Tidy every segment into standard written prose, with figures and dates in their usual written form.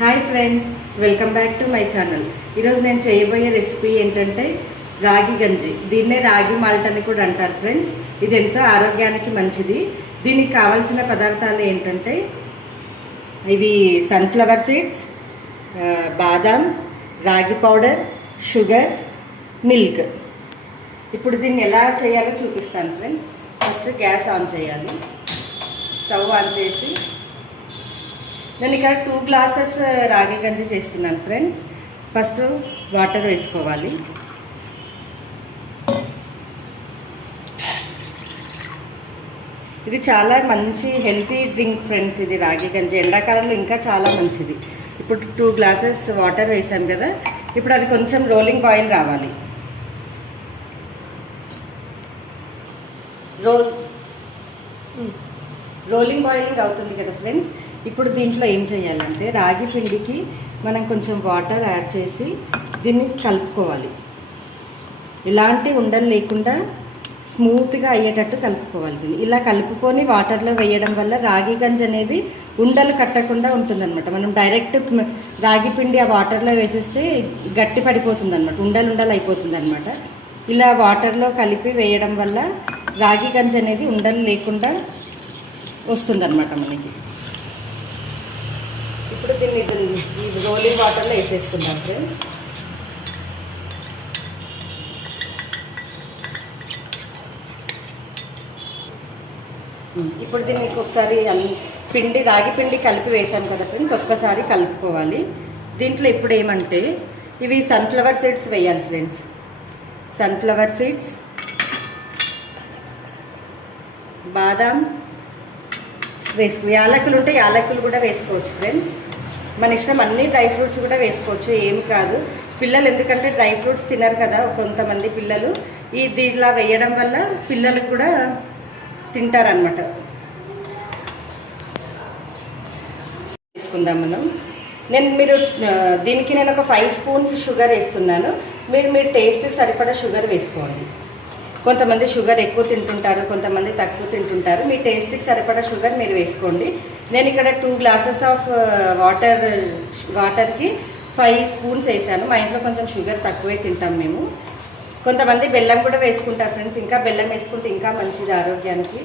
Hi friends, welcome back to my channel. ఈరోజు నేను చేయబోయే రెసిపీ ఏంటంటే రాగి గంజి. దీన్నే రాగి మాల్ట్ అని కూడా అంటారు ఫ్రెండ్స్. ఇది ఎంతో ఆరోగ్యానికి మంచిది. దీనికి కావాల్సిన పదార్థాలు ఏంటంటే ఇవి సన్ఫ్లవర్ సీడ్స్, బాదాం, రాగి పౌడర్, షుగర్, మిల్క్. ఇప్పుడు దీన్ని ఎలా చేయాలో చూపిస్తాను ఫ్రెండ్స్. ఫస్ట్ గ్యాస్ ఆన్ చేయాలి. స్టవ్ ఆన్ చేసి నేను ఇక్కడ 2 గ్లాసెస్ రాగి గంజి చేస్తున్నాను ఫ్రెండ్స్. ఫస్ట్ వాటర్ వేసుకోవాలి. ఇది చాలా మంచి హెల్తీ డ్రింక్ ఫ్రెండ్స్. ఇది రాగి గంజి ఎండాకాలంలో ఇంకా చాలా మంచిది. ఇప్పుడు 2 గ్లాసెస్ వాటర్ వేసాం కదా, ఇప్పుడు అది కొంచెం రోలింగ్ బాయిల్ రావాలి. రోలింగ్ బాయిలింగ్ అవుతుంది కదా ఫ్రెండ్స్. ఇప్పుడు దీంట్లో ఏం చేయాలంటే రాగి పిండికి మనం కొంచెం వాటర్ యాడ్ చేసి దీన్ని కలుపుకోవాలి. ఎలాంటి ఉండలు లేకుండా స్మూత్గా అయ్యేటట్టు కలుపుకోవాలి. దీన్ని ఇలా కలుపుకొని వాటర్లో వేయడం వల్ల రాగి గంజి అనేది ఉండలు కట్టకుండా ఉంటుందన్నమాట. మనం డైరెక్ట్ రాగి పిండి ఆ వాటర్లో వేసేస్తే గట్టి పడిపోతుంది అనమాట, ఉండలు అయిపోతుంది అనమాట. ఇలా వాటర్లో కలిపి వేయడం వల్ల రాగి గంజి అనేది ఉండలు లేకుండా వస్తుందన్నమాట మనకి. ఇప్పుడు దీన్ని రోలింగ్ వాటర్లో వేసేసుకుందాం ఫ్రెండ్స్. ఇప్పుడు దీన్ని ఒకసారి పిండి రాగి పిండి కలిపి వేసాం కదా ఫ్రెండ్స్, ఒక్కసారి కలుపుకోవాలి. దీంట్లో ఇప్పుడు ఏమంటే ఇవి సన్ఫ్లవర్ సీడ్స్ వేయాలి ఫ్రెండ్స్. సన్ఫ్లవర్ సీడ్స్, బాదాం యాలకులు ఉంటే యాలకులు కూడా వేసుకోవచ్చు ఫ్రెండ్స్. మన ఇష్టం, అన్ని డ్రై ఫ్రూట్స్ కూడా వేసుకోవచ్చు, ఏం కాదు. పిల్లలు ఎందుకంటే డ్రై ఫ్రూట్స్ తినరు కదా కొంతమంది పిల్లలు, దీనిలా వేయడం వల్ల పిల్లలు కూడా తింటారనమాట. వేసుకుందాం మనం. మీరు దీనికి నేను ఒక 5 స్పూన్స్ షుగర్ వేస్తున్నాను. మీరు టేస్ట్కి సరిపడా షుగర్ వేసుకోవాలి. కొంతమంది షుగర్ ఎక్కువ తింటుంటారు, కొంతమంది తక్కువ తింటుంటారు. మీ టేస్ట్కి సరిపడా షుగర్ మీరు వేసుకోండి. నేను ఇక్కడ 2 గ్లాసెస్ ఆఫ్ వాటర్కి 5 స్పూన్స్ వేసాను. మా ఇంట్లో కొంచెం షుగర్ తక్కువే తింటాం మేము. కొంతమంది బెల్లం కూడా వేసుకుంటారు ఫ్రెండ్స్. ఇంకా బెల్లం వేసుకుంటే ఇంకా మంచిది ఆరోగ్యానికి.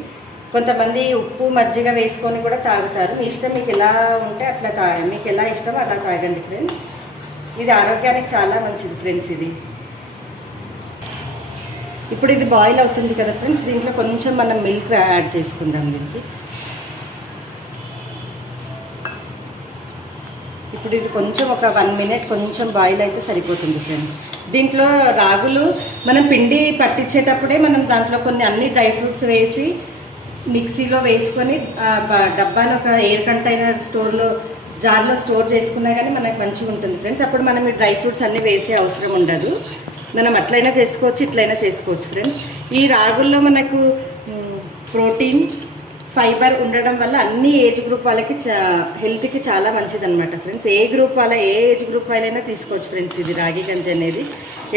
కొంతమంది ఉప్పు మజ్జిగ వేసుకొని కూడా తాగుతారు. మీ ఇష్టం, మీకు ఎలా ఉంటే అట్లా మీకు ఎలా ఇష్టమో అలా తాగండి ఫ్రెండ్స్. ఇది ఆరోగ్యానికి చాలా మంచిది ఫ్రెండ్స్. ఇప్పుడు ఇది బాయిల్ అవుతుంది కదా ఫ్రెండ్స్, దీంట్లో కొంచెం మనం మిల్క్ యాడ్ చేసుకుందాం దీనికి. ఇప్పుడు ఇది కొంచెం ఒక 1 మినిట్ కొంచెం బాయిల్ అయితే సరిపోతుంది ఫ్రెండ్స్. దీంట్లో రాగులు మనం పిండి పట్టించేటప్పుడే మనం దాంట్లో అన్ని డ్రై ఫ్రూట్స్ వేసి మిక్సీలో వేసుకొని డబ్బాను ఒక ఎయిర్ కంటైనర్ జార్లో స్టోర్ చేసుకున్నా కానీ మనకు మంచిగా ఉంటుంది ఫ్రెండ్స్. అప్పుడు మనం ఈ డ్రై ఫ్రూట్స్ అన్నీ వేసే అవసరం ఉండదు. మనం అట్లయినా చేసుకోవచ్చు, ఇట్లయినా చేసుకోవచ్చు ఫ్రెండ్స్. ఈ రాగుల్లో మనకు ప్రోటీన్, ఫైబర్ ఉండడం వల్ల అన్ని ఏజ్ గ్రూప్ వాళ్ళకి హెల్త్కి చాలా మంచిది అనమాట ఫ్రెండ్స్. ఏ ఏజ్ గ్రూప్ వాళ్ళైనా తీసుకోవచ్చు ఫ్రెండ్స్. ఇది రాగి గంజి అనేది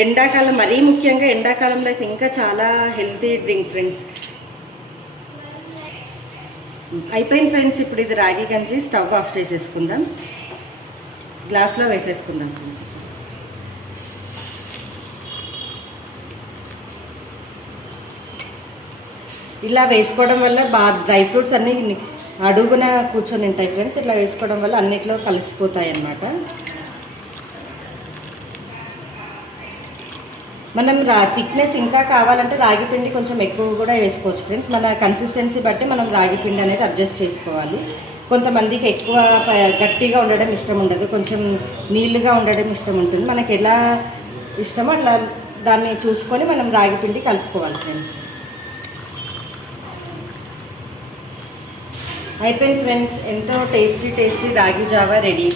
ఎండాకాలం, మరీ ముఖ్యంగా ఎండాకాలంలో అయితే ఇంకా చాలా హెల్తీ డ్రింక్ ఫ్రెండ్స్. అయిపోయింది ఫ్రెండ్స్. ఇప్పుడు ఇది రాగి గంజి స్టవ్ ఆఫ్ చేసేసుకుందాం. గ్లాస్లో వేసేసుకుందాం ఫ్రెండ్స్. ఇలా వేసుకోవడం వల్ల డ్రై ఫ్రూట్స్ అన్నీ అడుగున కూర్చొని ఉంటాయి ఫ్రెండ్స్. ఇట్లా వేసుకోవడం వల్ల అన్నిట్లో కలిసిపోతాయి అన్నమాట. మనం థిక్నెస్ ఇంకా కావాలంటే రాగి పిండి కొంచెం ఎక్కువ కూడా వేసుకోవచ్చు ఫ్రెండ్స్. మన కన్సిస్టెన్సీ బట్టి మనం రాగి పిండి అనేది అడ్జస్ట్ చేసుకోవాలి. కొంతమందికి ఎక్కువ గట్టిగా ఉండడం ఇష్టం ఉండదు, కొంచెం నీళ్ళుగా ఉండడం ఇష్టం ఉంటుంది. మనకి ఎలా ఇష్టమో అట్లా దాన్ని చూసుకొని మనం రాగి పిండి కలుపుకోవాలి ఫ్రెండ్స్. అయిపోయింది ఫ్రెండ్స్. ఎంతో టేస్టీ రాగి జావా రెడీ.